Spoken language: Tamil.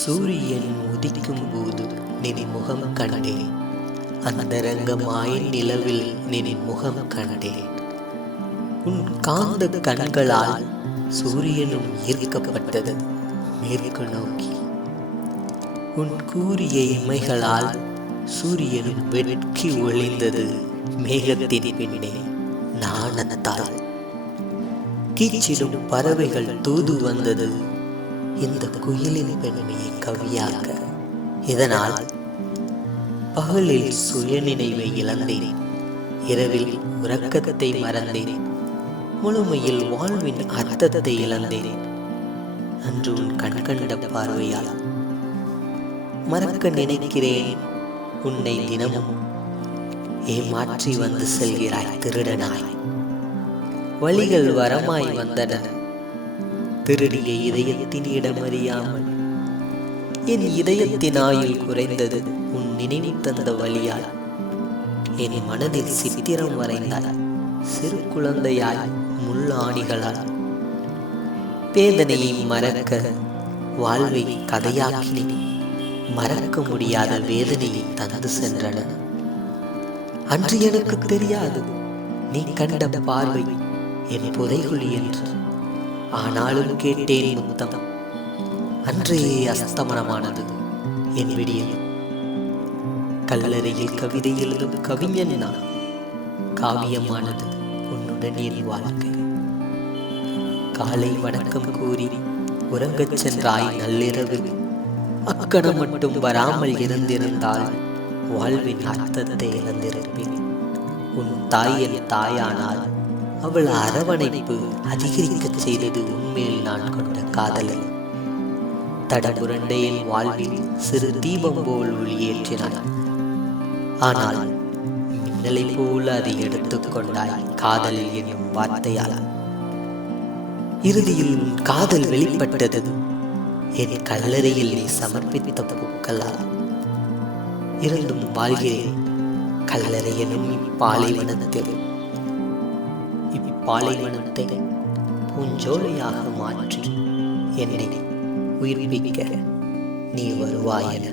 சூரியன் உதிக்கும் போது நின் முகம் கண்டேன். அந்தரங்கமாய் நிலவில் நின் முகம் கண்டேன். உன் காந்த கண்களால் சூரியனும் ஈர்க்கப்பட்டது மேற்கு நோக்கி. உன் கூரிய இமைகளால் சூரியனும் வெட்கி ஒளிந்தது மேகத்தின் பின்னே நாணத்தால். கீச்சிடும் பறவைகள் தூது வந்தது இந்த குயிலின் பெண்மையை கவியாக்க. இதனால் பகலில் சுயநினைவை இழந்தேன், இரவில் உறக்கத்தை மறந்தேன், முழுமையில் வாழ்வின் அர்த்தத்தை இழந்தேன். அன்று உன் கண்கண்ட பார்வையால் மறக்க நினைக்கிறேன் உன்னை தினமும். ஏமாற்றி வந்து செல்கிறாய் திருடனாய். வழிகள் வரமாய் வந்தன திருடிய இதயத்தின் இடமறியாமல். என் இதயத்தின் ஆயுள் குறைந்தது உன் நினைவு தந்த வழியால். என் மனதில் சித்திரம் வரைந்தாய் சிறு குழந்தையாய் முள்ளாணிகளால். வேதனையை மறக்க வாழ்வை கதையாக்கினேன், மறக்க முடியாத வேதனையை தந்து சென்றன. அன்று எனக்கு தெரியாது நீ கண்ட பார்வை என் புதைகுழி என்று. ஆனாலும் கேட்டேன் முத்தம். அன்றே அஸ்தமனமானது என் விடியல். கல்லறையில் கவிதை எழுதும் கவிஞன் நான். காவியமானது உன்னுடன் என் வாழ்க்கை. காலை வணக்கம் கூறி உறங்கச் சென்றாய் நள்ளிரவில். அக்கணம் மட்டும் வராமல் இருந்திருந்தால் வாழ்வின் அர்த்தத்தை இழந்திருப்பேன். உன் தாய் என் தாயானால் அவள் அரவணைப்பு அதிகரிக்கச் செய்தது உன்மேல் நான் கொண்ட காதலை. தடபுரண்ட என் வாழ்வில் சிறு தீபம் போல் ஒளியேற்றினாய். ஆனால் மின்னலை போல அதை எடுத்துக் கொண்டாய் காதலில் என்னும் வார்த்தையால். இறுதியில் உன் காதல் வெளிப்பட்டது என் கல்லறையில் நீ சமர்ப்பித்த பூக்களால். இருந்தும் வாழ்கிறேன் கல்லறை எனும் இப்பாலைவனத்தில். இப்பாலைவனத்தை பூஞ்சோலையாக மாற்றி என்னை உயிர்ப்பிக்க நீ வருவாய் என.